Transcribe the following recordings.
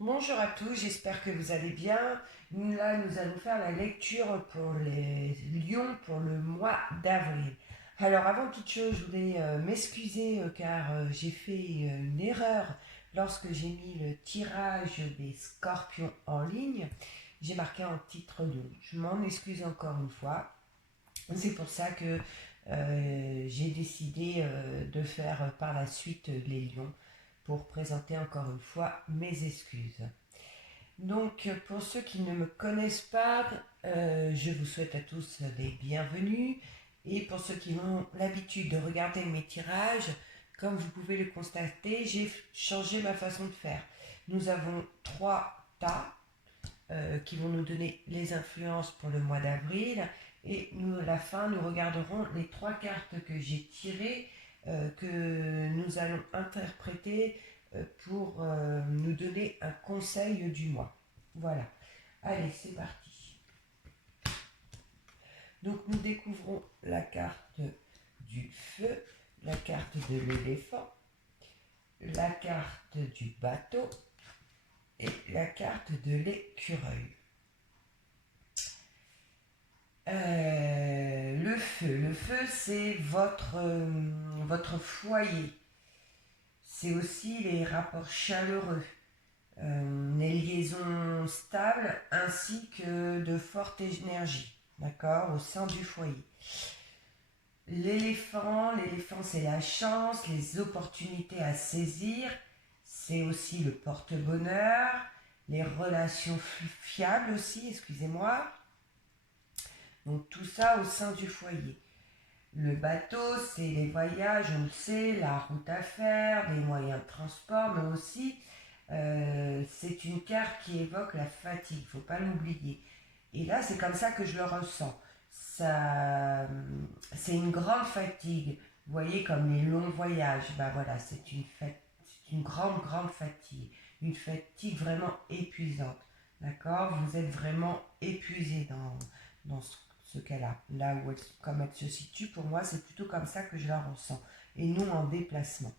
Bonjour à tous, j'espère que vous allez bien. Là, nous allons faire la lecture pour les lions pour le mois d'avril. Alors, avant toute chose, je voulais m'excuser car j'ai fait une erreur lorsque j'ai mis le tirage des scorpions en ligne. J'ai marqué en titre lion. Je m'en excuse encore une fois. C'est pour ça que j'ai décidé de faire par la suite les lions pour présenter encore une fois mes excuses. Donc, pour ceux qui ne me connaissent pas, je vous souhaite à tous les bienvenus. Et pour ceux qui ont l'habitude de regarder mes tirages, comme vous pouvez le constater, j'ai changé ma façon de faire. Nous avons trois tas qui vont nous donner les influences pour le mois d'avril. Et nous, à la fin, nous regarderons les trois cartes que j'ai tirées, que nous allons interpréter pour nous donner un conseil du mois. Voilà. Allez, c'est parti. Donc nous découvrons la carte du feu, la carte de l'éléphant, la carte du bateau et la carte de l'écureuil. Le feu c'est votre foyer. C'est aussi les rapports chaleureux, les liaisons stables ainsi que de fortes énergies, d'accord, au sein du foyer. L'éléphant c'est la chance, les opportunités à saisir, c'est aussi le porte-bonheur, les relations fiables aussi, excusez-moi. Donc tout ça au sein du foyer. Le bateau, c'est les voyages, on le sait, la route à faire, les moyens de transport, mais aussi c'est une carte qui évoque la fatigue, il ne faut pas l'oublier. Et là, c'est comme ça que je le ressens. C'est une grande fatigue. Vous voyez, comme les longs voyages, ben voilà, c'est une grande, grande fatigue. Une fatigue vraiment épuisante. D'accord. Vous êtes vraiment épuisé dans ce cas-là. Là où comme elle se situe, pour moi, c'est plutôt comme ça que je la ressens. Et non en déplacement.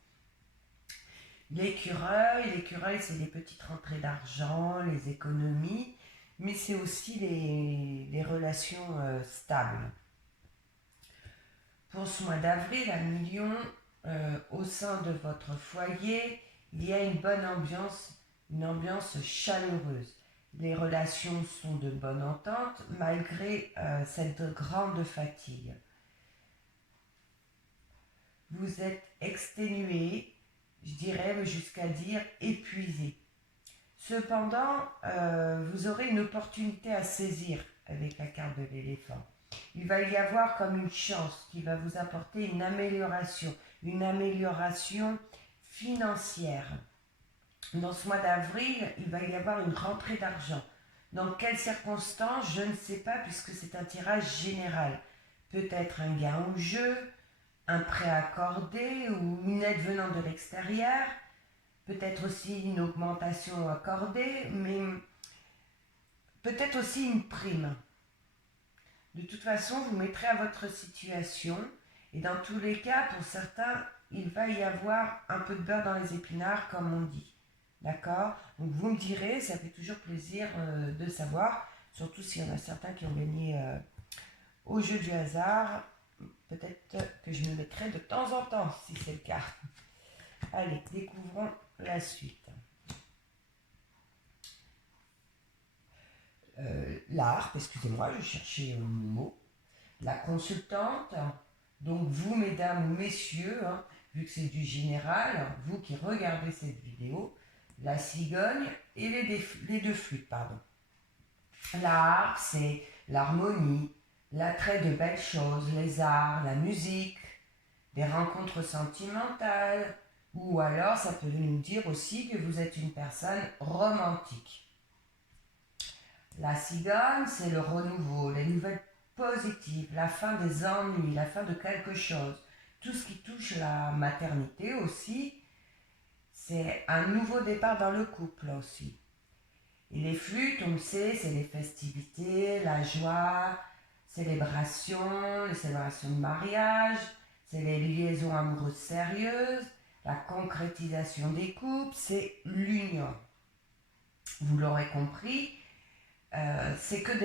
L'écureuil, c'est les petites rentrées d'argent, les économies, mais c'est aussi les relations stables. Pour ce mois d'avril, à Million, au sein de votre foyer, il y a une ambiance chaleureuse. Les relations sont de bonne entente malgré cette grande fatigue. Vous êtes exténué, je dirais jusqu'à dire épuisé. Cependant, vous aurez une opportunité à saisir avec la carte de l'éléphant. Il va y avoir comme une chance qui va vous apporter une amélioration financière. Dans ce mois d'avril, il va y avoir une rentrée d'argent. Dans quelles circonstances, je ne sais pas puisque c'est un tirage général. Peut-être un gain au jeu, un prêt accordé ou une aide venant de l'extérieur, peut-être aussi une augmentation accordée, mais peut-être aussi une prime. De toute façon, vous mettrez à votre situation et dans tous les cas, pour certains, il va y avoir un peu de beurre dans les épinards, comme on dit. D'accord. Donc vous me direz, ça fait toujours plaisir de savoir, surtout s'il y en a certains qui ont gagné au jeu du hasard. Peut-être que je me mettrai de temps en temps, si c'est le cas. Allez, découvrons la suite. La harpe, excusez-moi, je cherchais le mot. La consultante, donc vous, mesdames ou messieurs, hein, vu que c'est du général, vous qui regardez cette vidéo, la cigogne et les deux flûtes, pardon. La harpe, c'est l'harmonie, l'attrait de belles choses, les arts, la musique, des rencontres sentimentales, ou alors ça peut nous dire aussi que vous êtes une personne romantique. La cigogne, c'est le renouveau, les nouvelles positives, la fin des ennuis, la fin de quelque chose. Tout ce qui touche la maternité aussi, c'est un nouveau départ dans le couple aussi. Et les flûtes, on le sait, c'est les festivités, la joie, les célébrations de mariage, c'est les liaisons amoureuses sérieuses, la concrétisation des couples, c'est l'union. vous l'aurez compris, c'est que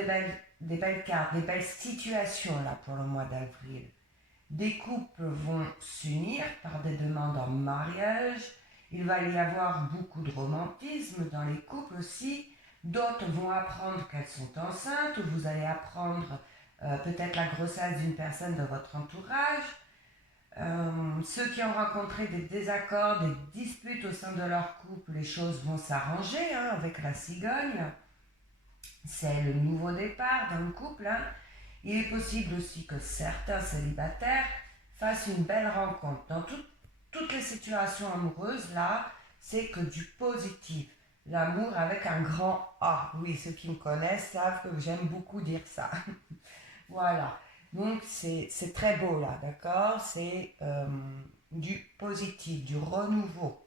des belles cartes, des belles situations là pour le mois d'avril. Des couples vont s'unir par des demandes en mariage. Il va y avoir beaucoup de romantisme dans les couples aussi. D'autres vont apprendre qu'elles sont enceintes, ou vous allez apprendre peut-être la grossesse d'une personne de votre entourage. Ceux qui ont rencontré des désaccords, des disputes au sein de leur couple, les choses vont s'arranger avec la cigogne. C'est le nouveau départ d'un couple. Il est possible aussi que certains célibataires fassent une belle rencontre. Dans toutes les situations amoureuses, là, c'est que du positif. L'amour avec un grand A. Oui, ceux qui me connaissent savent que j'aime beaucoup dire ça. Voilà. Donc, c'est très beau, là, d'accord? C'est du positif, du renouveau.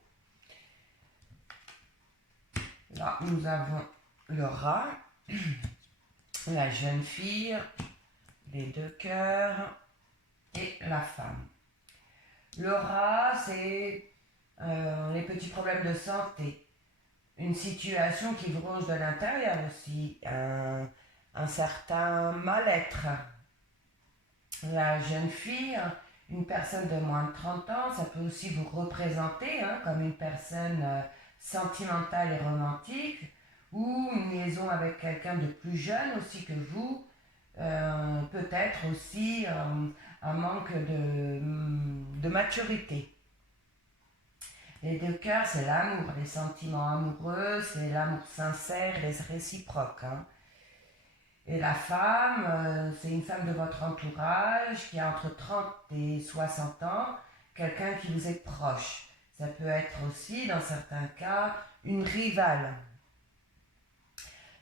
Là, nous avons le rat, la jeune fille, les deux cœurs et la femme. Le rat, c'est les petits problèmes de santé. Une situation qui vous ronge de l'intérieur aussi, un certain mal-être. La jeune fille, une personne de moins de 30 ans, ça peut aussi vous représenter comme une personne sentimentale et romantique, ou une liaison avec quelqu'un de plus jeune aussi que vous, peut-être aussi un manque de maturité. Les deux cœurs, c'est l'amour, les sentiments amoureux, c'est l'amour sincère et réciproque. Et la femme, c'est une femme de votre entourage qui a entre 30 et 60 ans, quelqu'un qui vous est proche. Ça peut être aussi, dans certains cas, une rivale.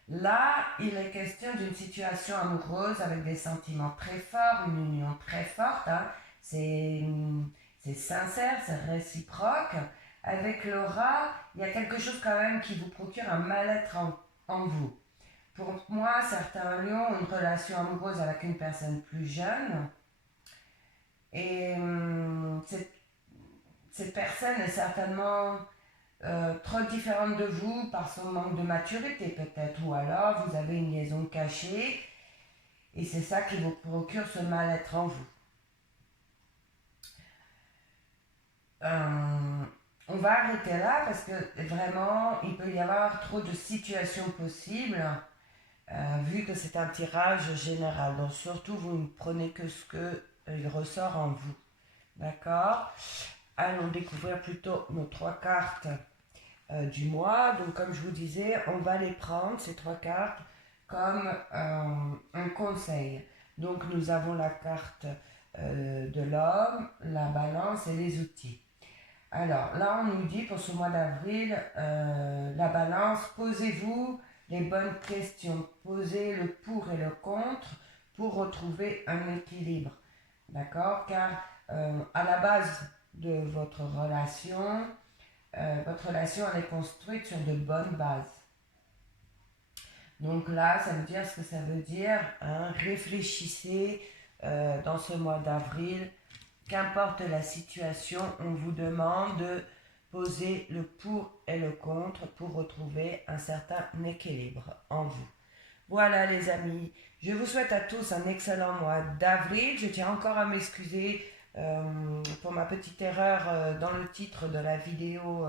Là, il est question d'une situation amoureuse avec des sentiments très forts, une union très forte. C'est sincère, c'est réciproque. Avec le rat, il y a quelque chose quand même qui vous procure un mal-être en vous. Pour moi, certains lions ont une relation amoureuse avec une personne plus jeune. Et cette personne est certainement trop différente de vous par son manque de maturité peut-être. Ou alors vous avez une liaison cachée et c'est ça qui vous procure ce mal-être en vous. On va arrêter là parce que vraiment, il peut y avoir trop de situations possibles. Vu que c'est un tirage général. Donc surtout, vous ne prenez que ce qu'il ressort en vous. D'accord? Allons découvrir plutôt nos 3 cartes du mois. Donc comme je vous disais, on va les prendre, ces 3 cartes, comme un conseil. Donc nous avons la carte de l'homme, la balance et les outils. Alors là, on nous dit pour ce mois d'avril, la balance, posez-vous les bonnes questions, posez le pour et le contre pour retrouver un équilibre. D'accord? Car à la base de votre relation elle est construite sur de bonnes bases. Donc là, ça veut dire ce que ça veut dire. Réfléchissez dans ce mois d'avril. Qu'importe la situation, on vous demande de poser le pour et le contre pour retrouver un certain équilibre en vous. Voilà les amis, je vous souhaite à tous un excellent mois d'avril. Je tiens encore à m'excuser pour ma petite erreur dans le titre de la vidéo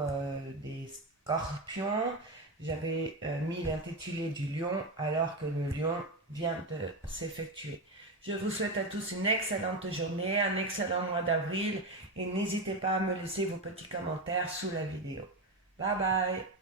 des scorpions. J'avais mis l'intitulé du lion alors que le lion vient de s'effectuer. Je vous souhaite à tous une excellente journée, un excellent mois d'avril et n'hésitez pas à me laisser vos petits commentaires sous la vidéo. Bye bye!